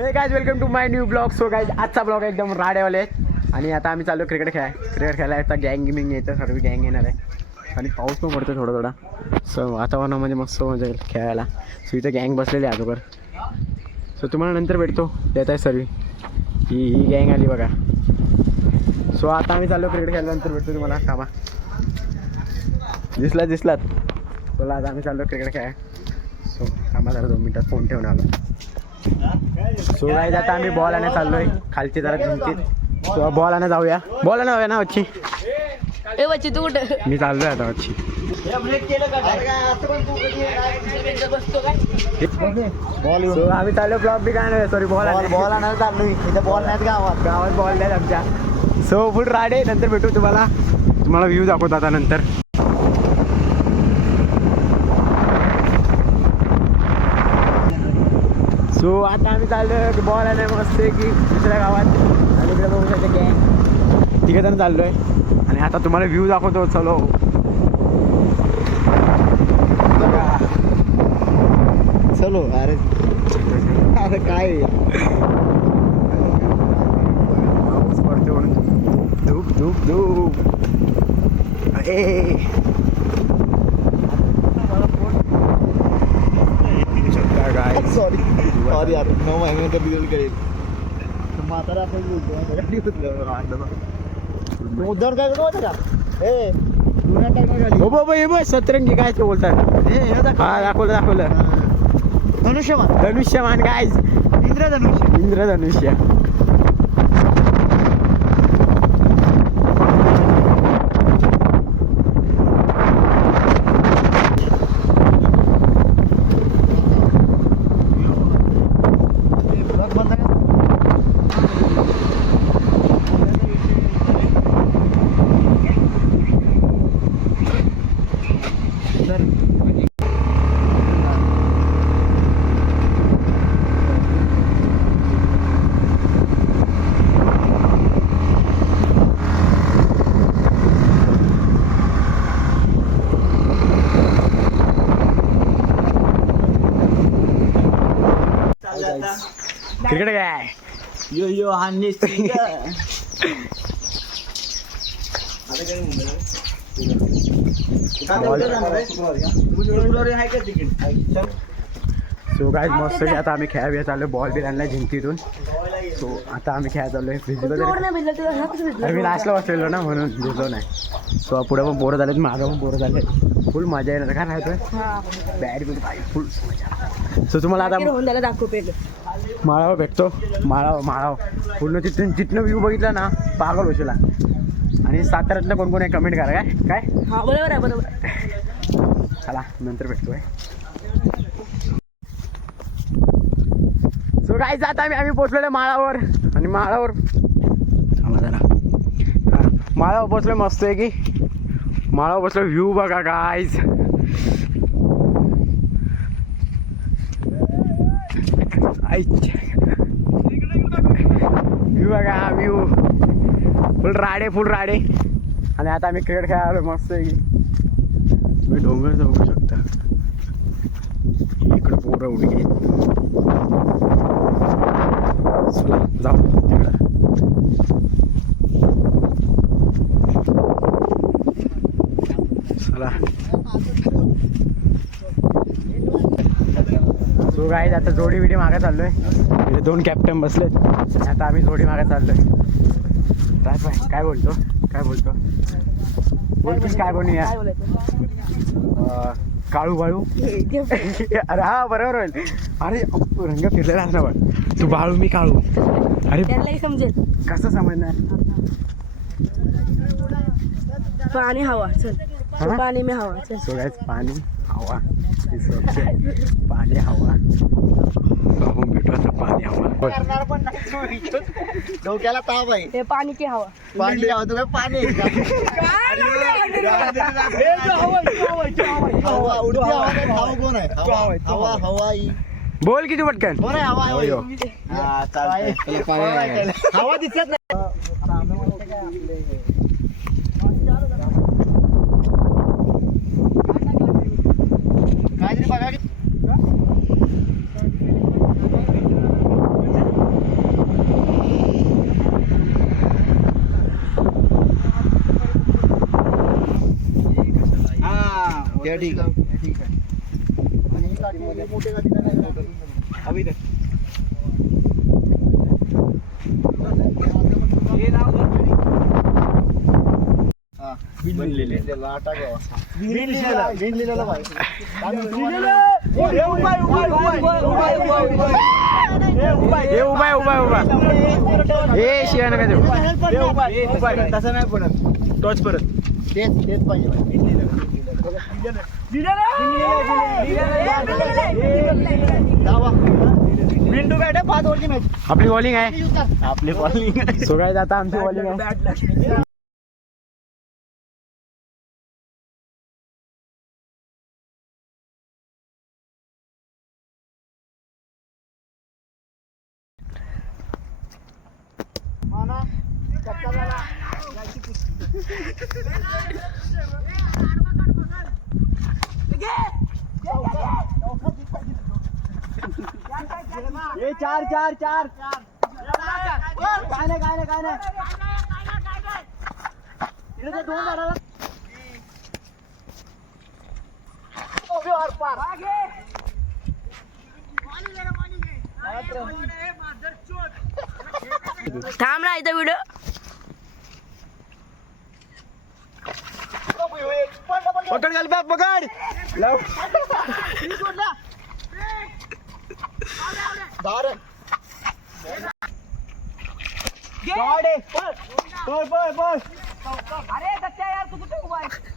हे guys welcome to my new blog. So guys आजचा blog एकदम राडेवाले आहेत आणि आता आम्ही चाललो क्रिकेट खेळायला. आता गँग गिमिंग येतं, सर्व गँग येणार आहे आणि पाऊस पण पडतो थोडा थोडा. सो वातावरणामध्ये मस्त मजा येईल खेळायला. सो इथं गँग बसलेली आहे अगोदर. सो तुम्हाला नंतर भेटतो. येत आहे सर्व ही गँग आली बघा. सो आता आम्ही चाललो क्रिकेट खेळायला. नंतर भेटतो तुम्हाला. थांबा, दिसलात बोला. आता आम्ही चाललो क्रिकेट खेळायला. सो थांबा जरा 2 मिनटात फोन ठेवून आलो. सो गाईज आता आम्ही बॉल आणा चाललोय खालची जरा झुमतीत. सो बॉल आणा जाऊया. बॉल आणा ना वच्ची. ए बच्ची तू कुठे? मी चाललोय आता वच्ची. सो आम्ही चाललो ब्लॉक बी काय नाही. सॉरी बॉल आणायला चाललोय. इथे बॉल नाहीत गावात बॉल नाही आमच्या. सो फुल राडे. नंतर भेटू तुम्हाला व्ह्यू दाखवतो आता नंतर. सो आता आम्ही चाललोय बॉल आहे मस्त की दुसऱ्या गावात. आणि इकडे बघू शकता गँग तिघे जण चाललोय आणि आता तुम्हाला व्ह्यू दाखवतो. चलो चलो. अरे काय पाऊस पडतो म्हणून धूप धूप धूप. सॉरी यार 9 महिन्यानंतर रिझल्ट करेल. म्हातारा उद्धर काय होतं का? हो बाबा हे बघ सतरंगी काय ते बोलतात. हा दाखवलं धनुष्यमान काय इंद्रधनुष्य. क्रिकेट काय यो हानी सो गाईज मस्त की आता आम्ही खेळायला चाललो. बॉल बिल आणलाय जिंतीतून. सो आता आम्ही खेळायला चाललोय. अरे मी लास्टला बसलेलो ना म्हणून भिजलो नाही. सो पुढे पण बोरं झालेत, मागं पण बोरं झाले. फुल मजा येणार काय राहतोय बॅट बिल फुल मजा. सो तुम्हाला आता माळावर भेटतो. माळाव पूर्ण तिथनं व्ह्यू बघितला ना पागल होशीला. आणि साताऱ्यातलं कोण कोण आहे कमेंट करा. काय हा बरोबर आहे बरोबर. चला नंतर भेटतोय. सो गाईज आता आम्ही पोचलेलो माळावर. आणि माळावर पोचलो मस्त आहे की. माळावर बसलो. व्ह्यू बघा गाईज. व्ह्यू बघा व्ह्यू. फुल राडे. आणि आता आम्ही क्रिकेट खेळायला मस्त आहे की. तुम्ही डोंगर जाऊ शकता. इकडं पोरं उडी जाऊ तिकडं. चला सो गाईज आता जोडी मागे चाललोय. इथे 2 कॅप्टन बसलेत. आता आम्ही जोडी मागे चाललोय. काय बोलतो बोलतील काय बनूया. काळू बाळू. अरे हा बरोबर होईल. अरे रंग फिरलेला असणार बघ. तू बाळू मी काळू. अरे समजेल कसं समजणार. पाणी हवा चल. पाणी में हवा चल. सो गाइस पाणी हवा पाणी हवा बघून भेटू आता. पाणी हवा डोक्याला ताप आहे. ते पाणी की हवा. पाणी हवा तू काय पाणी हवा उडती हवा कोण आहे? हवा बोल किती पटकन. कोण आहे हवा? हवा दिसत नाही. काहीतरी बघा या ठीक आहे ठीक आहे आणि ही काठी मोठे काठी नाही अभी तक हे नाव हां बनलेले लाटा गाव विणलेला पाहिजे उभा ए शिवाय नका देऊ तसं नाही पडत टॉच परत तेच पाहिजे विंडो बॅट आहे 5 ओव्हरची मॅच आपली बॉलिंग आहे आपली बॉलिंग सो गाइस आता आमची बॉलिंग आहे ये चार काय नाही इकडे ते 2 मारायला थांब ना इथं व्हिडिओ पकड घाल बॅग पकड धार पळ अरे दत्त्या यार तू कुठे उभा आहे